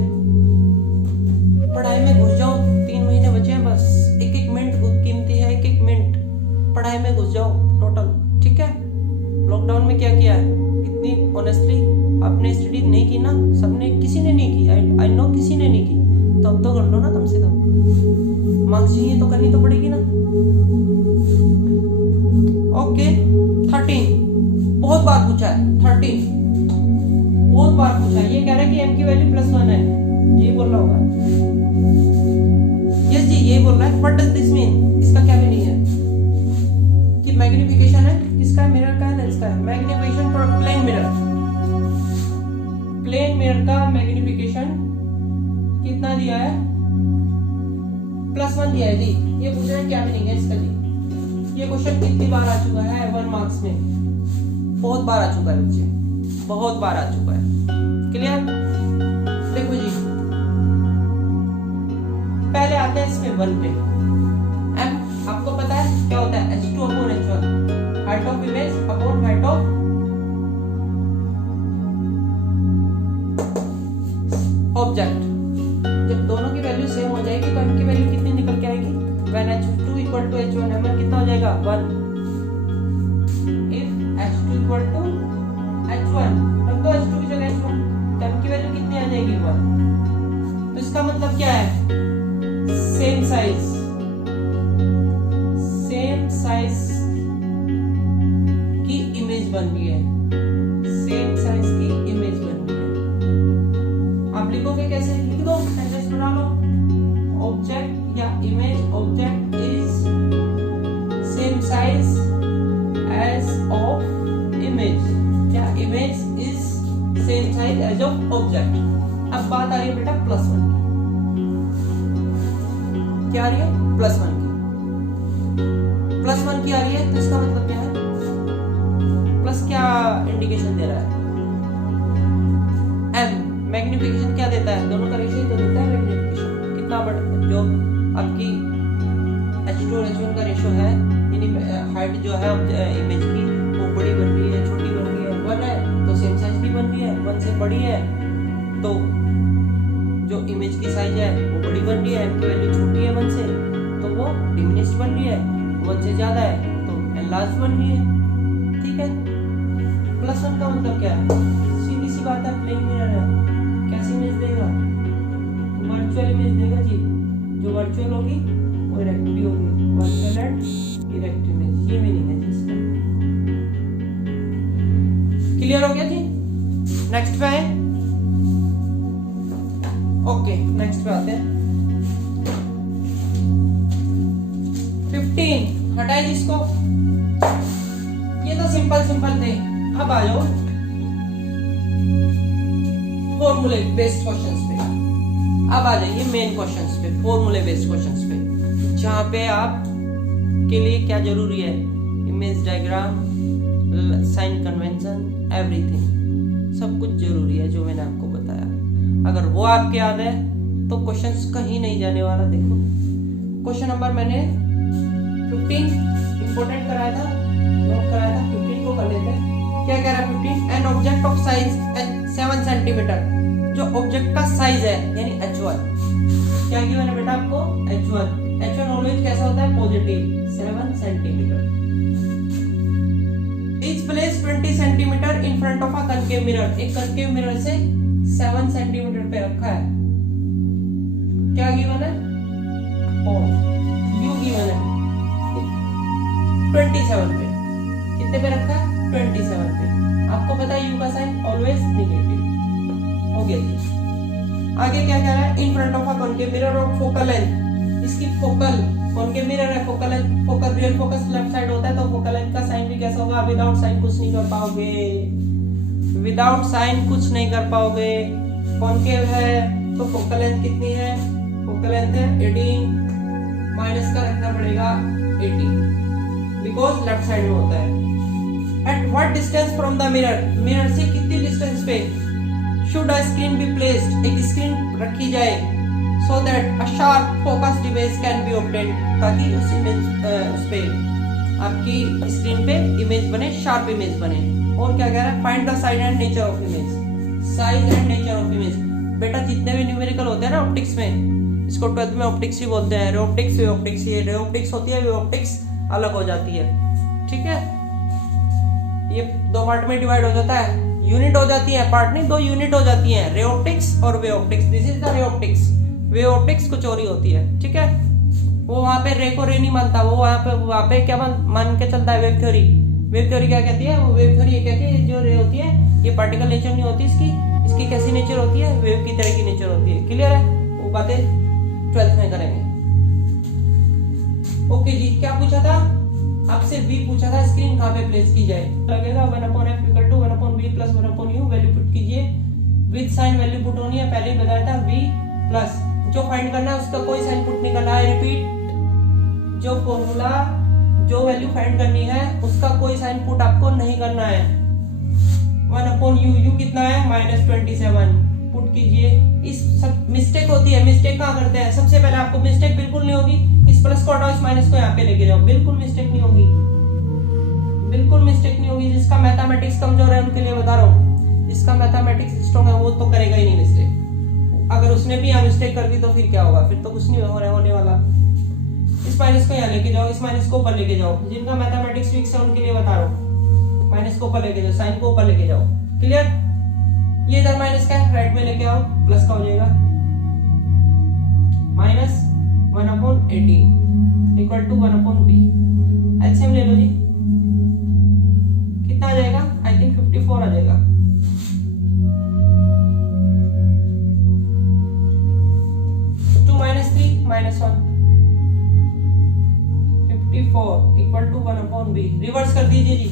पढ़ाई में घुस जाओ, 3 महीने बचे हैं बस, एक एक मिनट बहुत कीमती है, एक एक मिनट पढ़ाई में घुस जाओ टोटल। ठीक है, लॉकडाउन में क्या किया है, इतनी ऑनेस्टली आपने स्टडी नहीं की ना, सबने, किसी ने नहीं की, आई नो किसी ने नहीं की, तो अब तो कर लो ना, कम से कम मार्क्स चाहिए तो करनी तो पड़ेगी ना। ओके 13 बहुत बार पूछा है, 13 बहुत बार पूछा है। ये कह रहा है कि m की वैल्यू +1 है, ये बोल रहा होगा, यस जी ये बोल रहा है। व्हाट डज दिस मीन, इसका क्या मीनिंग है कि मैग्निफिकेशन है, किसका है, मिरर का है, लेंस का है। Magnification for plane mirror, plane mirror का मैग्निफिकेशन कितना दिया है, +1 दिया है जी। ये पूछ रहे हैं क्या मीनिंग है इसका जी। ये क्वेश्चन कितनी बार आ चुका है 1 मार्क्स में, बहुत बार आ चुका है बच्चे, बहुत बार आ चुका है। क्लियर, देखो जी पहले आते हैं इसमें 1 पे। एम आपको पता है क्या होता है, H2/H1, height of image upon height of object. जब दोनों की वैल्यू सेम हो जाएगी तो m की वैल्यू कितनी निकल के आएगी, when H2 = H1, m कितना हो जाएगा 1। if H2 = H1 तब तो H2 की जगह H1, तो m की वैल्यू कितनी आ जाएगी 1। तो इसका मतलब क्या है, सेम साइज की इमेज बन रही है, सेम साइज की इमेज बन रही है। आप लिखोगे कैसे, लिख दो, सेंटेंस बना लो, ऑब्जेक्ट या image, object is same size as of image, या image is same size as of object. अब बात आ रही है बेटा +1 की, क्या आ रही है, +1 की, +1 की आ रही है। तो इसका मतलब क्या है, प्लस क्या इंडिकेशन दे रहा है, m मैग्निफिकेशन क्या देता है, दोनों का रेशियो तो देता है मैग्निफिकेशन, कितना बड़ा, जो आपकी H2 और H1 का रेशियो है, यानी हाइट जो है इमेज की वो बड़ी बन रही है, छोटी बन रही है, 1 है तो सेम साइज की बन रही है, 1 से बड़ी है तो जो इमेज की साइज है वो बड़ी बन रही है, m की वैल्यू छोटी है 1 से तो वो डिमिनिश्ड बन रही है, 1 से ज्यादा है तो एनलार्ज बन रही है। ठीक है, +1 का मतलब क्या है, सीधी सी बात है, प्लेन मिरर है, कैसी इमेज देगा, वर्चुअल इमेज देगा जी, जो वर्चुअल होगी वो इरेक्ट भी होगी, वर्चुअल एंड इरेक्ट इमेज, ये मीनिंग है जी इसका। क्लियर हो गया जी, नेक्स्ट पे आए। ओके नेक्स्ट पे आते हैं, 15 हटाए जिसको, ये तो सिंपल थे। अब आ जाओ फॉर्मूले बेस्ड क्वेश्चंस पे, अब आ जाइए मेन क्वेश्चंस पे, फॉर्मूले बेस्ड क्वेश्चंस पे, जहां पे आप के लिए क्या जरूरी है, image diagram, sign convention, everything, सब कुछ जरूरी है जो मैंने आपको बताया। अगर वो आपके याद है तो क्वेश्चंस कहीं नहीं जाने वाला। देखो क्वेश्चन नंबर मैंने 15 इंपोर्टेंट कराया था, नोट कराया था, 15 को कर लेते हैं। क्या कह रहा है 15, an object of size 7 centimetre, जो ऑब्जेक्ट का साइज है यानी H1, क्या किया मैंने बेटा आपको, H1 ऑलवेज कैसा होता है, positive, 7 centimetre. Place 20 centimetre in front of a concave mirror. एक कनकेव मिरर से 7 सेंटीमीटर पे रखा है। क्या गिवन है? और यू गिवन है 27 पे। कितने पे रखा है? 27 पे। आपको पता है यू का साइन ऑलवेज नेगेटिव। हो गया जी। आगे क्या कह रहा है? In front of a concave mirror और फोकल लेंथ। इसकी फोकल, कॉनकेव मिरर है, focal length, focal real focus left side होता है, तो फोकल लेंथ का साइन भी कैसा होगा? विदाउट साइन कुछ नहीं कर पाओगे, विदाउट साइन कुछ नहीं कर पाओगे। कॉनकेव है तो फोकल लेंथ कितनी है? फोकल लेंथ है 18, माइनस का रखना पड़ेगा 18 बिकॉज लेफ्ट साइड में होता है। At what distance from the mirror? Mirror से कितनी डिस्टेंस पे should a screen be placed? एक स्क्रीन रखी जाए so that a sharp focused image can be obtained, ताकि उस पे आपकी स्क्रीन पे इमेज बने, शार्प इमेज बने। और क्या कह रहा है? Find the size and nature of image. Size and nature of image. बेटा जितने भी न्यूमेरिकल होते हैं ना ऑप्टिक्स में, इसको 12th में ऑप्टिक्स ही बोलते हैं। रे ऑप्टिक्स, वे ऑप्टिक्स, ये रे ऑप्टिक्स होती है, वे ऑप्टिक्स अलग हो जाती है। ठीक है, ये दो पार्ट में डिवाइड हो जाता है, यूनिट हो जाती है, पार्ट नहीं, दो यूनिट हो जाती हैं, रे ऑप्टिक्स और wave optics. This is the ray optics. Wave optics कुछ और ही होती है। ठीक है, वो वहां पे रे को रे नहीं मानता, वो वहां पे क्या मान के चलता है? Wave theory. वेव थ्योरी क्या कहती है? वो वेव थ्योरी ये कहती है जो रे होती है ये पार्टिकल नेचर नहीं होती इसकी कैसी नेचर होती है? वेव की तरह की नेचर होती है। क्लियर है? वो बातें 12th में करेंगे। ओके जी, क्या पूछा था आपसे? बी पूछा था, स्क्रीन कहाँ पे प्लेस की जाए? लगेगा 1/f = 1/b + 1/u। Value put कीजिए, विद साइन वैल्यू पुट होनी है, पहले ही बताया था। b प्लस जो फाइंड करना है उसका कोई साइन पुट नहीं करना है। रिपीट, जो फॉर्मूला, जो वैल्यू फाइंड करनी है उसका कोई साइन पुट आपको नहीं करना है। 1/u, u कितना है? -27 पुट कीजिए। इस सब मिस्टेक होती है। मिस्टेक कहाँ करते हैं? सबसे पहले आपको मिस्टेक बिल्कुल नहीं होगी, इस प्लस को हटाओ, इस माइनस को यहाँ पे लेके जाओ, बिल्कुल मिस्टेक नहीं होगी, बिल्कुल मिस्टेक नहीं होगी। जिसका मैथमेटिक्स कमजोर है उनके लिए बता रहा हूँ, जिसका मैथमेटिक्स स्ट्रॉन्ग है वो तो करेगा ही नहीं मिस्टेक। अगर उसने भी यहाँ मिस्टेक कर दी तो फिर क्या होगा? फिर तो कुछ नहीं होने वाला। इस माइनस को यहाँ लेके जाओ, इस माइनस को ऊपर लेके जाओ। जिनका मैथमेटिक्स वीक है उनके लिए बता रहा हूँ, माइनस को ऊपर लेके जाओ, साइन को ऊपर लेके जाओ। क्लियर? ये इधर माइनस का है, राइट में लेके आओ, प्लस का हो जाएगा। -1/18 = 1/b। एलसीएम ले लो जी, कितना आ जाएगा? आई थिंक 54 आ जाएगा। 2 - 3 - 1 54 = 1/b। रिवर्स कर दीजिए जी।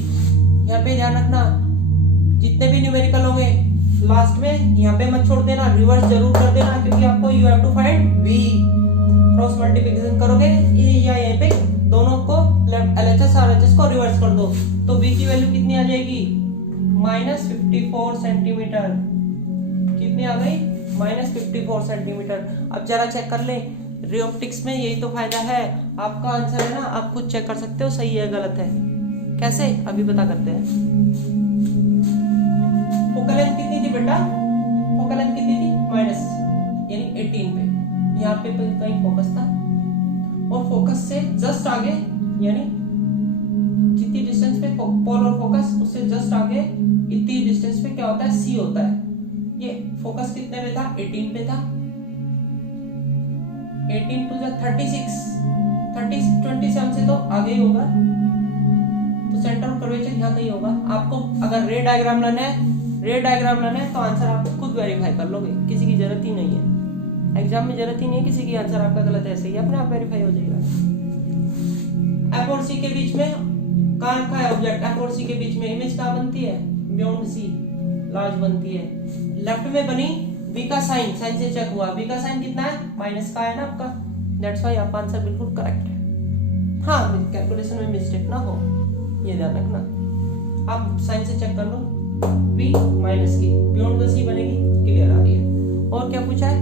यहाँ पे ध्यान रखना, जितने भी न्यूमेरिकल होंगे लास्ट में यहाँ पे मत छोड़ देना, रिवर्स जरूर कर देना, क्योंकि आपको you have to find b। Cross multiplication करोगे ये या यहाँ पे दोनों को LHS RHS को रिवर्स कर दो तो b की वैल्यू कितनी आ जाएगी? -54 सेंटीमीटर। कितनी आ गई? -54 सेंटीमीटर। अब जरा चेक कर ले, रे ऑप्टिक्स में यही तो फायदा है। आपका आंसर है ना, आप खुद चेक कर सकते हो सही है गलत है। कैसे? अभी पता करते हैं। फोकल लेंथ कितनी थी बेटा? फोकल लेंथ कितनी थी? माइनस, यानी 18 पे। यहाँ पे कहीं फोकस था और फोकस से जस्ट आगे, यानी जितनी डिस्टेंस पे पोल और फोकस उससे जस्ट आगे इतनी डिस्टेंस पे क्या होता है? सी होता है। ये फोकस कितने पे था? 18 पे था। 18 × 2 = 36, 27 से तो आगे ही होगा, तो सेंटर ऑफ कर्वेचर यहाँ कहीं होगा। आपको अगर रे डायग्राम लाना है तो आंसर आप खुद वेरीफाई कर लोगे, किसी की जरूरत ही नहीं है। एग्जाम में जरूरत ही नहीं है किसी की, आंसर आपका गलत है, ऐसे ही अपने आप वेरीफाई हो जाएगा। एफ और सी के बीच में कहाँ रखा है ऑब्जेक्ट? एफ और सी के बीच में इमेज कहाँ बनती है? बियॉन्ड सी, लार्ज बनती है। लेफ्ट में बनी, बी का साइन से चेक हुआ, बी का साइन कितना है? माइनस का है ना आपका, दैट्स व्हाई आपका आंसर बिल्कुल करेक्ट है। हाँ, कैलकुलेशन में मिस्टेक ना हो, ये ध्यान रखना। आप साइन से चेक कर लो, बी माइनस की बियॉन्ड द सी बनेगी, क्लियर आ रही है। और क्या पूछा है?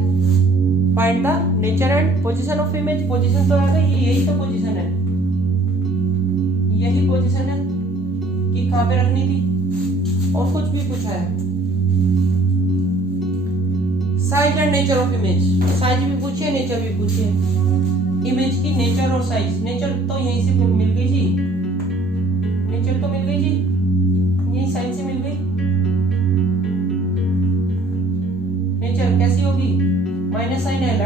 Find the nature and position of image. Position तो आ गई, यही तो पोजीशन है, यही पोजीशन है कि कहाँ पे रखनी थी। और कुछ भी पूछा है। Size and nature of image, size भी पूछिए, नेचर भी पूछिए। इमेज की नेचर और साइज, नेचर तो यहीं से मिल गई जी, नेचर तो मिल गई जी,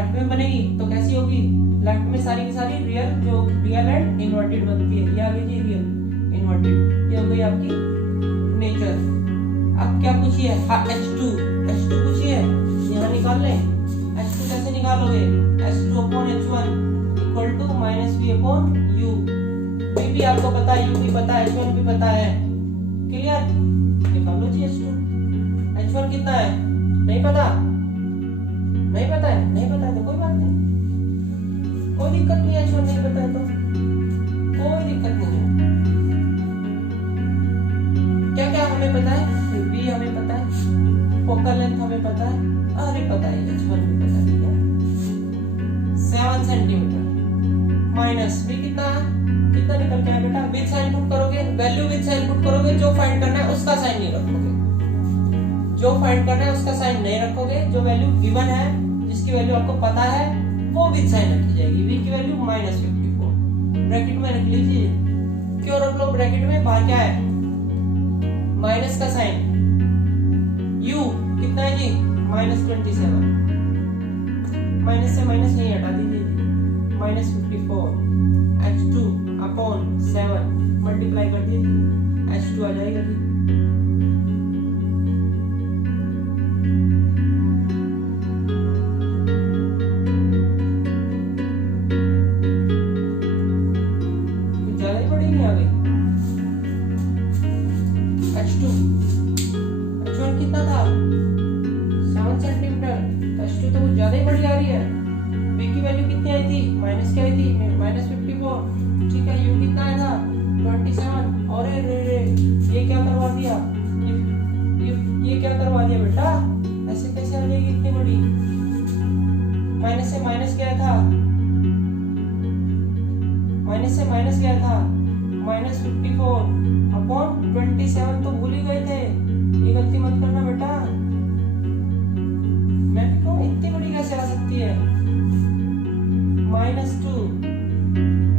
लेफ्ट में बनेगी तो कैसी होगी, लेफ्ट में सारी की सारी रियल, जो रियल एंड इन्वर्टेड बनती है, ये आ गई जी रियल इन्वर्टेड, ये हो गई आपकी नेचर। अब क्या पूछिए, H2 पूछिए, यहाँ निकाल लें। H2 कैसे निकालोगे, H2 upon H1 equal to minus V upon U। V भी आपको पता है, U भी पता है, H1 भी पता है, क्लियर, निकालो जी H2। H1 कितना है, नहीं पता, नहीं पता है, नहीं पता है तो कोई बात नहीं, कोई दिक्कत नहीं है, H1 नहीं पता है तो कोई दिक्कत नहीं है। क्या क्या हमें पता है, V हमें पता है, फोकल लेंथ हमें पता है, अरे पता है H1 भी पता है, ठीक है। 7 सेंटीमीटर माइनस V कितना है, कितना निकल के आया बेटा, विद साइन पुट करोगे, वैल्यू विद साइन पुट करोगे, जो फाइंड करना है उसका साइन नहीं रखोगे, जो फाइंड करना है उसका साइन नहीं रखोगे, जो वैल्यू गिवन है, जिसकी वैल्यू आपको पता है, वो विद साइन रखी जाएगी। V की वैल्यू -54 ब्रैकेट में रख लीजिए, क्यों रख लो ब्रैकेट में, बाहर क्या है, माइनस का साइन, U कितना है जी -27, माइनस से माइनस नहीं हटा दीजिए, -54 H2 अपॉन 7 मल्टीप्लाई कर दीजिए, H2 आ जाएगा जी। कुछ ज्यादा ही बड़ी नहीं आ गई, H1 कितना था 7 सेंटीमीटर, तो H2 तो कुछ ज्यादा ही बड़ी आ रही है। V की वैल्यू कितनी आई थी, माइनस क्या आई थी, -54, ठीक है। U कितना आया था 27, और ये क्या करवा दिया, ये क्या करवा दिया बेटा, ऐसे कैसे आ जाएगी इतनी बड़ी, माइनस से माइनस गया था, माइनस से माइनस गया था, -54 अपॉन 27 तो भूल ही गए थे, ये गलती मत करना बेटा, मैं भी कहूँ इतनी बड़ी कैसे आ सकती है, -2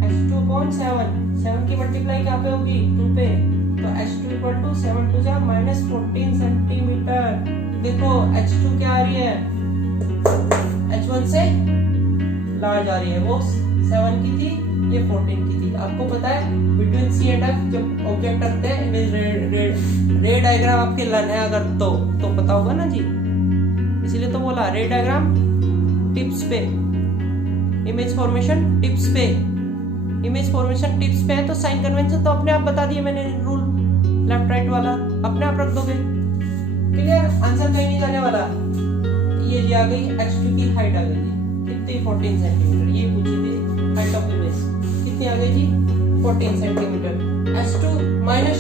H2 अपॉन 7 की मल्टीप्लाई क्या पे होगी, 2 पे, तो H2 इक्वल टू 7 टू जा -14 सेंटीमीटर। देखो H2 क्या आ रही है, H1 से लार्ज आ रही है, वो 7 की थी, ये 14 की थी। आपको पता है बिटवीन C एंड F जब ऑब्जेक्ट रखते हैं, इमेज रे डायग्राम आपके लन है अगर तो पता होगा ना जी, इसीलिए तो बोला रे डायग्राम टिप्स पे, इमेज फॉर्मेशन टिप्स पे, इमेज फॉर्मेशन टिप्स पे है तो साइन कन्वेंशन तो अपने आप बता दिए मैंने, रूल लेफ्ट राइट वाला अपने आप रख दोगे, क्लियर, आंसर कहीं नहीं जाने वाला। ये जी आ गई H2 की हाइट आ गई कितनी, 14 सेंटीमीटर, ये पूछी थी हाइट ऑफ इमेज कितनी आ गई जी 14 सेंटीमीटर। H2 माइनस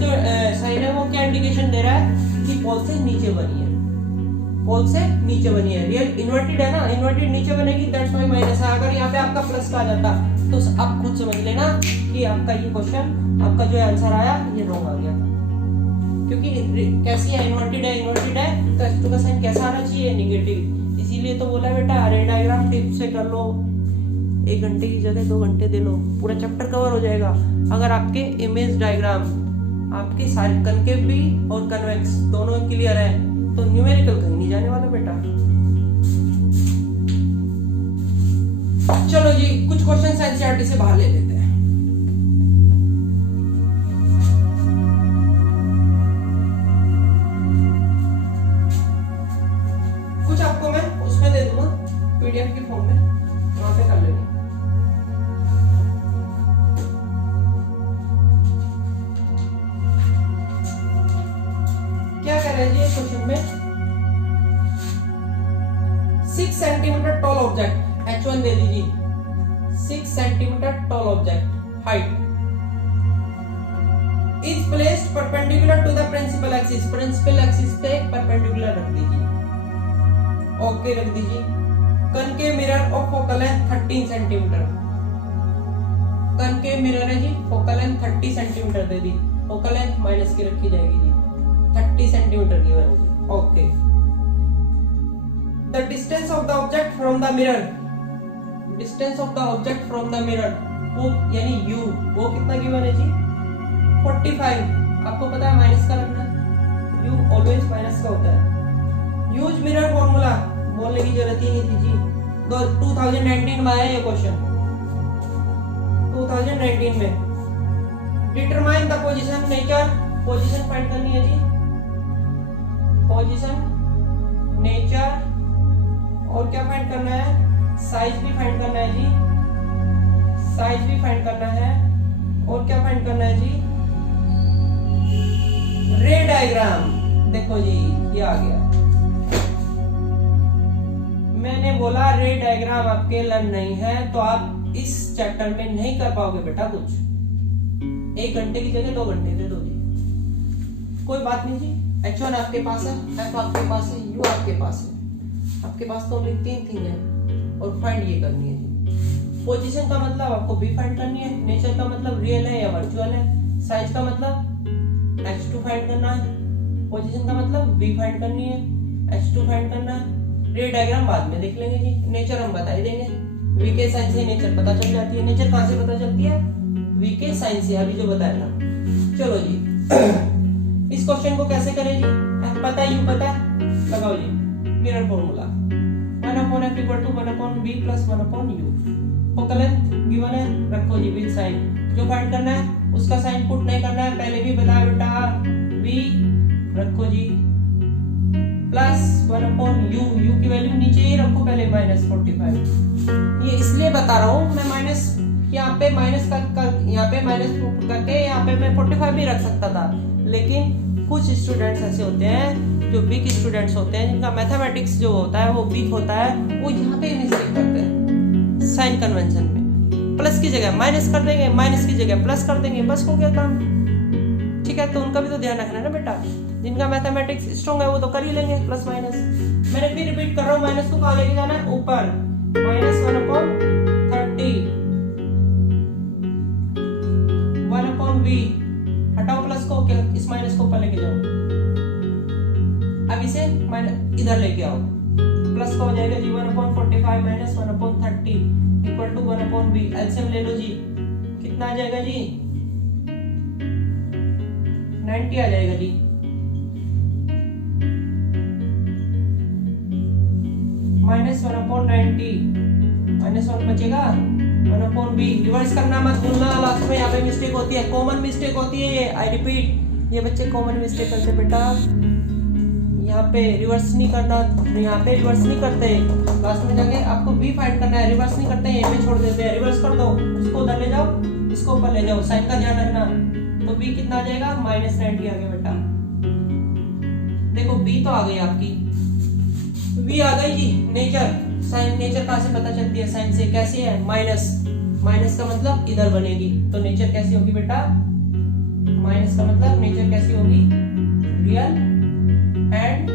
जो साइन है वो क्या इंडिकेशन दे रहा है कि पोल से नीचे बनी है, पोल से नीचे बनी है, रियल इन्वर्टेड है ना, इन्वर्टेड नीचे बनेगी, दैट्स व्हाई माइनस है। अगर यहाँ पे आपका प्लस का आ जाता तो आप खुद समझ लेना कि आपका ये क्वेश्चन, आपका जो आंसर आया ये रॉन्ग आ गया, क्योंकि कैसी है, इन्वर्टेड है तो H2 का साइन कैसा आना चाहिए, नेगेटिव, इसीलिए तो बोला बेटा रे डायग्राम टिप से कर लो, 1 घंटे की जगह 2 घंटे दे लो, पूरा चैप्टर कवर हो जाएगा। अगर आपके इमेज डायग्राम आपके सारे कनकेव भी और कन्वेक्स दोनों क्लियर है तो न्यूमेरिकल कहीं नहीं जाने वाला बेटा। चलो जी कुछ क्वेश्चन एनसीईआरटी से बाहर ले लेते हैं। कुछ आपको मैं उसमें दे दूंगा पीडीएफ के फॉर्म में, वहां पे कर लेंगे। क्या कह रहे हैं जी क्वेश्चन में, 6 सेंटीमीटर टॉल ऑब्जेक्ट, H1 दे दीजिए, 6 centimetre tall object height is placed perpendicular to the principal axis, principal axis पे परपेंडिकुलर रख दीजिए, ओके रख दीजिए। कनकेव मिरर और focal length 13 centimetre, concave mirror है जी, फोकल लेंथ 30 सेंटीमीटर दे दी, फोकल लेंथ माइनस की रखी जाएगी जी, 30 सेंटीमीटर की है जी, okay. The distance of the object from the mirror, distance of the object from the mirror वो यानी u, वो कितना गिवन है जी 45, आपको पता है माइनस का रखना है, u ऑलवेज माइनस का होता है। यूज मिरर फॉर्मूला बोलने की जरूरत ही नहीं थी जी, 2019 में आया ये क्वेश्चन, 2019 में। Determine the position nature, position find करनी है जी, पोजीशन नेचर, और क्या फाइंड करना है, साइज भी फाइंड करना है जी, साइज भी फाइंड करना है, और क्या फाइंड करना है जी, रे डायग्राम। देखो जी ये आ गया, मैंने बोला रे डायग्राम आपके लर्न नहीं है तो आप इस चैप्टर में नहीं कर पाओगे बेटा कुछ। 1 घंटे की जगह 2 घंटे दे दो जी, कोई बात नहीं जी। H1 आपके पास है, F आपके पास है, U आपके पास है, आपके पास तो ओनली 3 थिंग है, और फाइंड ये करनी है जी। पोजीशन का मतलब आपको B फाइंड करनी है, नेचर का मतलब रियल है या वर्चुअल है, साइज का मतलब H2 फाइंड करना है, पोजीशन का मतलब B फाइंड करनी है, H2 फाइंड करना है, रे डायग्राम बाद में देख लेंगे जी, नेचर हम बता ही देंगे। वीके साइन से नेचर पता चल जाती है, नेचर कहां से पता चलती है, वीके साइन से, अभी जो बताया था। चलो जी इस क्वेश्चन को कैसे करें जी, F पता है, U पता है, लगाओ जी mirror formula, 1/F = 1/B + 1/U। Focal length given है, रखो जी विद साइन, जो फाइंड करना है उसका साइन पुट नहीं करना है, पहले भी बताया बेटा, V रखो जी प्लस 1/U, U की वैल्यू नीचे ही रखो पहले -45। ये इसलिए बता रहा हूँ मैं, माइनस यहाँ पे माइनस कर यहाँ पे माइनस करके यहाँ पे मैं 45 भी रख सकता था, लेकिन कुछ स्टूडेंट्स ऐसे होते हैं जो वीक स्टूडेंट्स होते हैं, जिनका मैथमेटिक्स जो होता है वो वीक होता है, वो यहाँ पे मिस्टेक करते हैं। साइन कन्वेंशन में प्लस की जगह माइनस कर देंगे, माइनस की जगह प्लस कर देंगे, बस हो गया काम। ठीक है, तो उनका भी तो ध्यान रखना है ना बेटा, जिनका मैथमेटिक्स स्ट्रॉन्ग है वो तो कर ही लेंगे प्लस माइनस। मैंने फिर रिपीट कर रहा हूँ, माइनस को कहाँ लेके जाना है, ऊपर, -1/30 1/V, हटाओ प्लस को, इस माइनस को ऊपर लेके जाओ, अब इसे इधर लेके आओ, प्लस का हो जाएगा जी 1/45 -1/30 = 1/V। एलसीएम ले लो जी, कितना आ जाएगा जी, 90 आ जाएगा जी। -1/90 -1 बचेगा, 1/B। रिवर्स करना मत भूलना, लास्ट में यहाँ पे मिस्टेक होती है, कॉमन मिस्टेक होती है ये, आई रिपीट, ये बच्चे कॉमन मिस्टेक करते बेटा, यहाँ पे रिवर्स नहीं करना, यहाँ पे रिवर्स नहीं करते, लास्ट में जाके आपको B फाइंड करना है, रिवर्स नहीं करते, यहीं पे छोड़ देते हैं, रिवर्स कर दो, उसको उधर ले जाओ, इसको ऊपर ले जाओ, साइन का ध्यान रखना। तो B कितना आ जाएगा, -90 आ गया बेटा। देखो B तो आ गई आपकी, V आ गई जी, नेचर, साइन, नेचर कहां से पता चलती है, साइन से, कैसे है, माइनस, माइनस का मतलब इधर बनेगी, तो नेचर कैसी होगी बेटा, माइनस का मतलब नेचर कैसी होगी, real and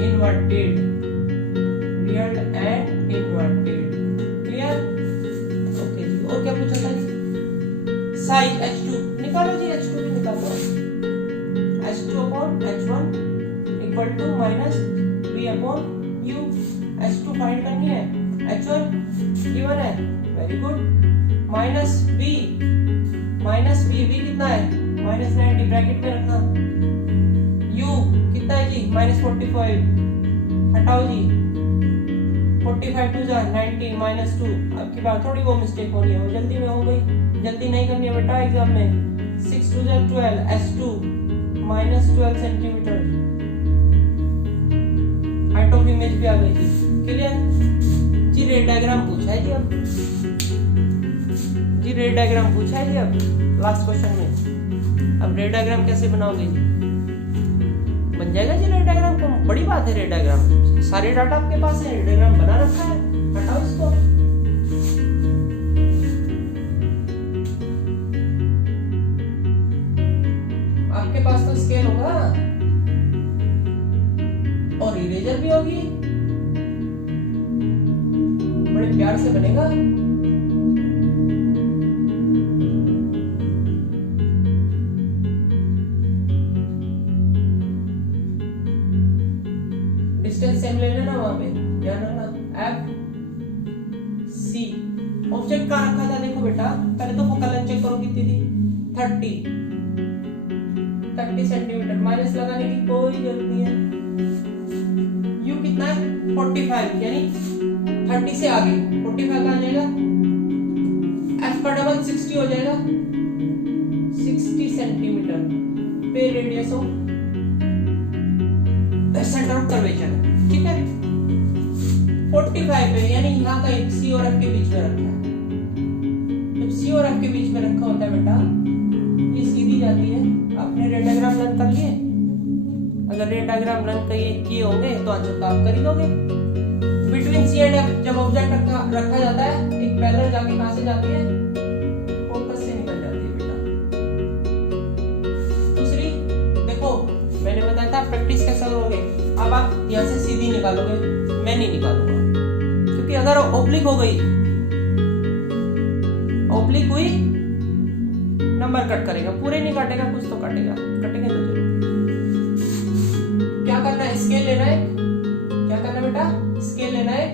inverted, real and inverted, clear, okay जी। और क्या पूछा था जी, साइज H2 निकालो जी, H2 भी निकालो, H2/H1 = -V/U। H2 फाइंड करनी है, H1 गिवन है, वेरी गुड, -V, V कितना है, -90 ब्रैकेट में रखना, U कितना है जी, -45, हटाओ जी, 45 2 जा 90 -2। अब की बार थोड़ी वो मिस्टेक हो रही है, वो जल्दी में हो गई, जल्दी नहीं करनी है बेटा एग्जाम में। 6 2 जा 12, H2 -12 centimetre, height of image भी आ गई थी, क्लियर जी। रे डायग्राम पूछा है जी, अब जी रे डायग्राम पूछा है जी, अब लास्ट क्वेश्चन में। अब रे डायग्राम कैसे बनाओगे जी, बन जाएगा जी रे डायग्राम, को बड़ी बात है रे डायग्राम, सारे डाटा आपके पास है, रे डायग्राम बना रखा है, हटाओ इसको, आपके पास तो स्केल होगा और इरेजर भी होगी, बड़े प्यार से बनेगा। डिस्टेंस सेम ले लेना, वहां पे ध्यान रखना, FC। ऑब्जेक्ट कहां रखा था, देखो बेटा, पहले तो फोकल लेंथ चेक करो कितनी थी, 30 सेंटीमीटर, माइनस लगाने की कोई जरूरत नहीं है। U कितना है, 45, यानी 30 से आगे 45 का आ जाएगा, एफ का डबल 60 हो जाएगा, 60 सेंटीमीटर पे radius of centre of curvature, ठीक है। 45 पे यानी यहाँ का सी और एफ के बीच में रखा है। जब सी और एफ के बीच में रखा होता है बेटा, ये सीधी जाती है। आपने रे डायग्राम रन कर लिए, अगर रे डायग्राम रन किए होंगे तो आंसर तो आप कर ही दोगे। बिटवीन सी एंड एफ जब ऑब्जेक्ट रखा जाता है, एक पैरेलल जाके कहां से जाती है, फोकस से निकल जाती है बेटा। दूसरी देखो, मैंने बताया था प्रैक्टिस कैसे करोगे। अब आप यहाँ से सीधी निकालोगे, मैं नहीं निकालूंगा, क्योंकि अगर ओब्लिक हो गई, ओब्लिक हुई, नंबर कट करेगा, पूरे नहीं काटेगा, कुछ तो काटेगा, कटेंगे तो जरूर। क्या करना है, स्केल लेना है, क्या करना है बेटा, स्केल लेना है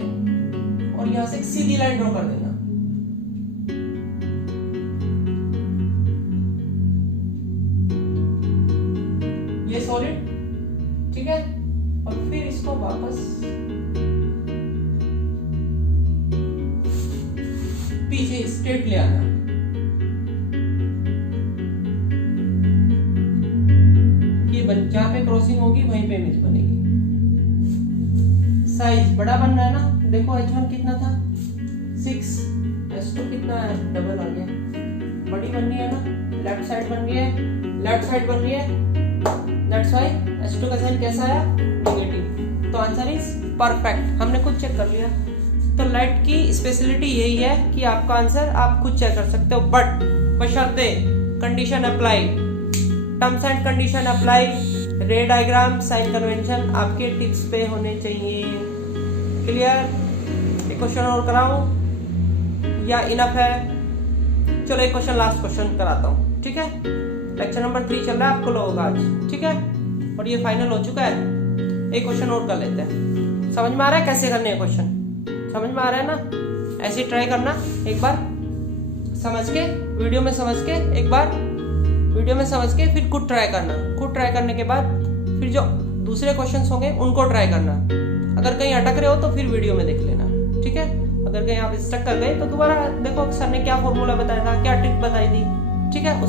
और यहां से एक सीधी लाइन ड्रॉ कर देना। ये सॉलिड, ठीक है। और फिर इसको वापस पीछे स्ट्रेट ले आना। जहां पे क्रॉसिंग होगी वहीं पे इमेज बनेगी। साइज बड़ा बन रहा है ना, देखो h1 कितना था 6, h2 कितना है, डबल आ गया, बड़ी बन रही है ना, लेफ्ट साइड बन रही है, लेफ्ट साइड बन रही है, दैट्स व्हाई h2 का साइन कैसा आया, नेगेटिव। तो आंसर इज परफेक्ट। हमने खुद चेक कर लिया। तो लाइट की स्पेशलिटी यही है कि आपका आंसर आप खुद चेक कर सकते हो, बट बशर्ते condition apply, terms and condition apply, ray diagram, sign convention आपके टिप्स पे होने चाहिए। क्लियर? एक क्वेश्चन और कराऊं या इनफ है? चलो एक क्वेश्चन, लास्ट क्वेश्चन कराता हूँ, ठीक है। लेक्चर नंबर 3 चल रहा है आपको लोगों का आज, ठीक है, और ये फाइनल हो चुका है। एक क्वेश्चन और कर लेते हैं। समझ में आ रहा है कैसे करने हैं क्वेश्चन? समझ में आ रहा है ना? ऐसे ट्राई करना एक बार समझ के, वीडियो में समझ के, एक बार वीडियो में समझ के फिर खुद ट्राई करना। खुद ट्राई करने के बाद फिर जो दूसरे क्वेश्चंस होंगे उनको ट्राई करना। अगर कहीं अटक रहे हो तो फिर वीडियो में देख लेना, ठीक है। अगर कहीं आप स्टक कर गए तो दोबारा देखो सर ने क्या फॉर्मूला बताया था, क्या ट्रिक बताई थी, ठीक है।